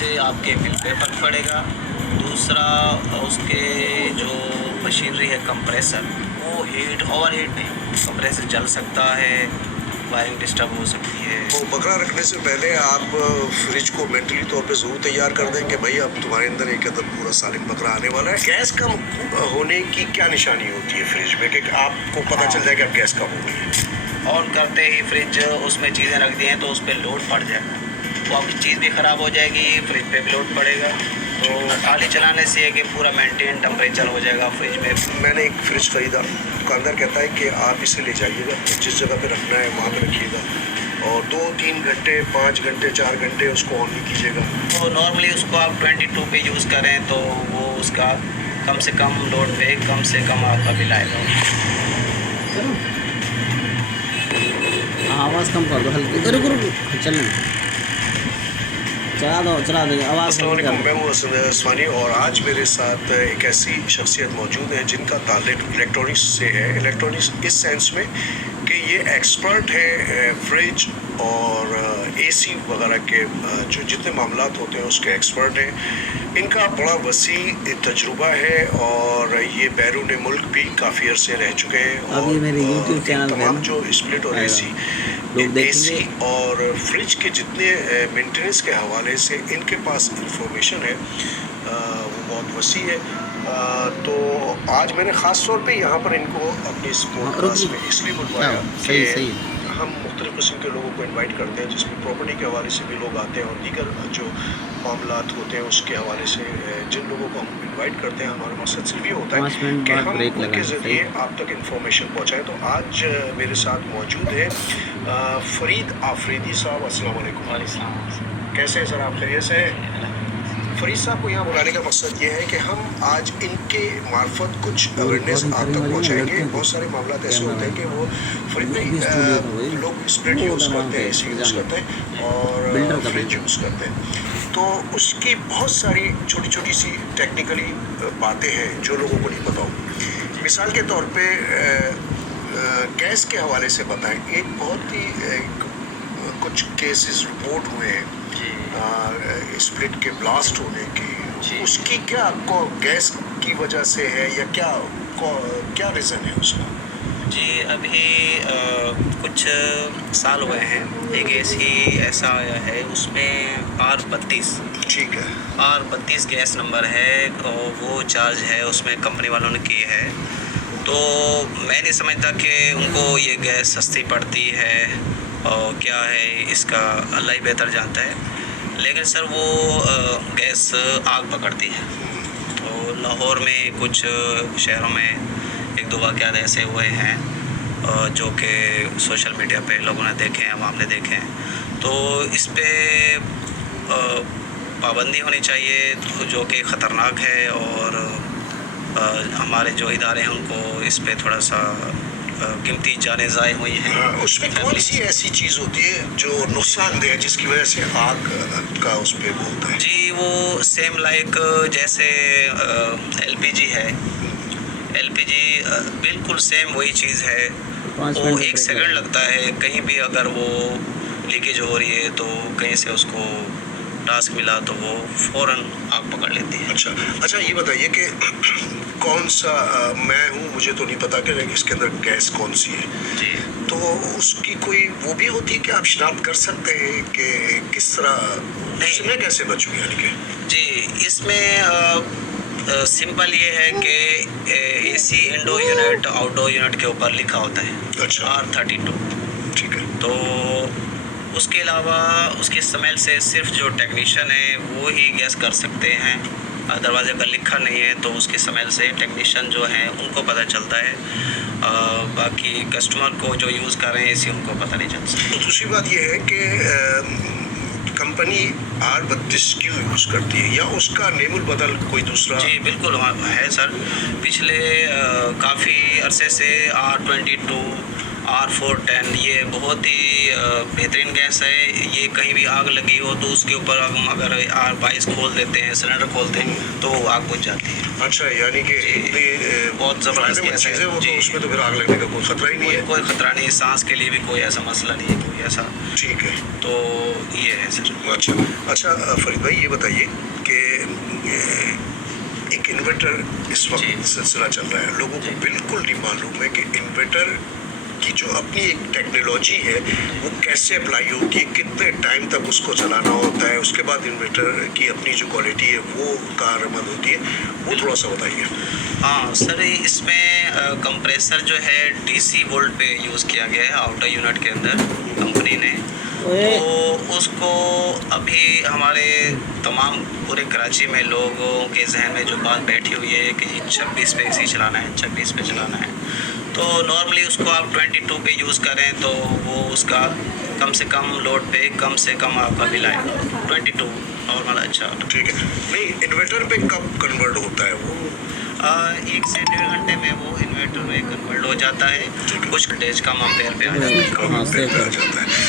उससे आपके bill pay फ़र्क पड़ेगा। दूसरा, उसके जो मशीनरी है कंप्रेसर, वो ओवरहीट नहीं, कंप्रेसर जल सकता है, वायरिंग डिस्टर्ब हो सकती है। तो बकरा रखने से पहले आप फ्रिज को मेंटली तौर पे ज़रूर तैयार कर दें कि भाई अब तुम्हारे अंदर एक अदर पूरा सालिम बकरा आने वाला है। गैस कम होने की क्या निशानी होती है फ्रिज में कि आपको पता चल जाए कि अब गैस कम हो गई है? ऑन करते ही फ्रिज उसमें चीज़ें रख दी हैं तो उस पर लोड पड़ जाएगा, तो आपकी चीज़ भी ख़राब हो जाएगी, फ्रिज पे भी लोड पड़ेगा। तो खाली चलाने से है कि पूरा मेंटेन टेम्परेचर हो जाएगा फ्रिज में। मैंने एक फ्रिज खरीदा, दुकानदार कहता है कि आप इसे ले जाइएगा, जिस जगह पे रखना है वहाँ पे रखिएगा और 2-3 घंटे 5 घंटे 4 घंटे उसको ऑन नहीं कीजिएगा। तो नॉर्मली उसको आप 22 पे यूज़ करें तो वो उसका कम से कम लोड पे कम से कम आपका बिल आएगा। आवाज़ कम कर दो हल्की, रुको रुको चलने चला दो आवाज़। अस्सलाम वालेकुम, मैं हूँ हसन उस्मानी और आज मेरे साथ एक ऐसी शख्सियत मौजूद है जिनका ताल्लुक इलेक्ट्रॉनिक्स से है। इलेक्ट्रॉनिक्स इस सेंस में कि ये एक्सपर्ट है फ्रिज और एसी वगैरह के जो जितने मामलात होते हैं उसके एक्सपर्ट हैं। इनका बड़ा वसी तजुर्बा है और ये बैरून मुल्क भी काफ़ी अरसे रह चुके हैं। अभी मेरे YouTube और चैनल तमाम जो स्प्लिट और एसी और फ्रिज के जितने मेंटेनेंस के हवाले से इनके पास इंफॉर्मेशन है वो बहुत वसी है। तो आज मैंने ख़ास तौर पे यहाँ पर इनको अपनी इस पॉडकास्ट में इसलिए बुलवाया कि हम मुख्तलिफ़ किस्म के लोगों को इनवाइट करते हैं जिसमें प्रॉपर्टी के हवाले से भी लोग आते हैं और दीगर जो मामलात होते हैं उसके हवाले से जिन लोगों को हम इनवाइट करते हैं हमारा मकसद सिर्फ ये होता है कि हम उनके ज़रिए आप तक इंफॉर्मेशन पहुँचाएँ। तो आज मेरे साथ मौजूद है फ़रीद आफरीदी साहब। अस्सलाम वालेकुम। कैसे हैं सर, आप खैरियत से हैं? फरीद साहब को यहाँ बुलाने का मकसद ये है कि हम आज इनके मार्फत कुछ अवेयरनेस आप तक पहुँचाएंगे। बहुत सारे मामला ऐसे होते हैं कि वो फ्रिज में लोग स्प्लिट यूज़ करते हैं, एसी यूज़ करते हैं और फ्रिज यूज़ करते हैं, तो उसकी बहुत सारी छोटी छोटी सी टेक्निकली बातें हैं जो लोगों को नहीं पता हो। मिसाल के तौर पे गैस के हवाले से बताएं, एक बहुत ही कुछ केसेस रिपोर्ट हुए हैं स्प्लिट के ब्लास्ट होने की, उसकी क्या आपको गैस की वजह से है या क्या रीज़न है उसका? जी, अभी कुछ साल हुए हैं, एक ऐसा आया है उसमें R32, ठीक है, R32 गैस नंबर है और वो चार्ज है उसमें कंपनी वालों ने की है। तो मैं नहीं समझता कि उनको ये गैस सस्ती पड़ती है और क्या है इसका अल्लाह ही बेहतर जानता है, लेकिन सर वो गैस आग पकड़ती है। तो लाहौर में कुछ शहरों में एक दो वाक़यात ऐसे हुए हैं जो कि सोशल मीडिया पे लोगों ने देखे हैं, आवाम ने देखे हैं। तो इस पे पाबंदी होनी चाहिए जो कि ख़तरनाक है और हमारे जो इदारे हैं उनको इस पे थोड़ा सा कीमती जानें ज़ाय हुई हैं। उसमें कौन सी ऐसी चीज़ होती है जो नुकसानदेह जिसकी वजह से आग का उस पर वो होता है? जी, वो सेम लाइक जैसे LPG है, LPG बिल्कुल सेम वही चीज़ है। वो 1 सेकंड लगता है, कहीं भी अगर वो लीकेज हो रही है तो कहीं से उसको टास्क मिला तो वो फ़ौरन आग पकड़ लेती है। अच्छा ये बताइए कि कौन सा मैं हूँ, मुझे तो नहीं पता कि इसके अंदर गैस कौन सी है जी, तो उसकी कोई वो भी होती है कि आप शिनाख्त कर सकते हैं कि किस तरह इसमें कैसे बचूँ यानी कि? जी, इसमें सिंपल ये है कि AC indoor unit outdoor unit के ऊपर लिखा होता है। अच्छा, R32, ठीक है। तो उसके अलावा उसकी स्मेल से सिर्फ जो टेक्नीशियन है वो ही गैस कर सकते हैं, अदरवाइज़ अगर लिखा नहीं है तो उसकी स्मेल से टेक्नीशियन जो हैं उनको पता चलता है, बाकी कस्टमर को जो यूज़ कर रहे हैं AC उनको पता नहीं चल सकता। तो दूसरी बात ये है कि कंपनी R32 क्यों यूज़ करती है या उसका नेमुल बदल कोई दूसरा? जी बिल्कुल है सर, पिछले काफ़ी अरसे से R22, R410 ये बहुत ही बेहतरीन गैस है। ये कहीं भी आग लगी हो तो उसके ऊपर हम अगर R22 खोल देते हैं, सिलेंडर खोलते हैं तो वो आग बुझ जाती है। अच्छा, यानी कि इतनी बहुत ज़बरदस्त गैस है चीज़ें वो, तो जी। उसमें तो फिर आग लगने का कोई खतरा ही नहीं है। कोई खतरा नहीं, सांस के लिए भी कोई ऐसा मसला नहीं है, कोई ऐसा। ठीक है। तो ये है सर। अच्छा अच्छा, फरीद भाई ये बताइए कि एक इन्वर्टर इस जी। वक्त सिलसिला चल रहा है, लोगों को बिल्कुल नहीं मालूम है कि इन्वर्टर की जो अपनी एक टेक्नोलॉजी है वो कैसे अप्लाई होती है, कितने टाइम तक उसको चलाना होता है, उसके बाद इन्वर्टर की अपनी जो क्वालिटी है वो कारआमद होती है, वो थोड़ा सा बताइए। हाँ सर, इसमें कंप्रेसर जो है DC वोल्ट पे यूज़ किया गया है आउटर यूनिट के अंदर कंपनी ने। तो उसको अभी हमारे तमाम पूरे कराची में लोगों के जहन में जो बात बैठी हुई है कि 26 पे AC चलाना है, 26 पे चलाना है, तो नॉर्मली उसको आप 22 पे यूज़ करें तो वो उसका कम से कम लोड पे कम से कम आपका बिल आएगा 22 नॉर्मल। अच्छा, ठीक है। नहीं, इन्वर्टर पे कब कन्वर्ट होता है वो? 1 से 1.5 घंटे में वो इन्वर्टर में कन्वर्ट हो जाता है, कुछ वोल्टेज कम एम्पेयर पे आ जाता है। कम हाँ, पे सही आ जाता है।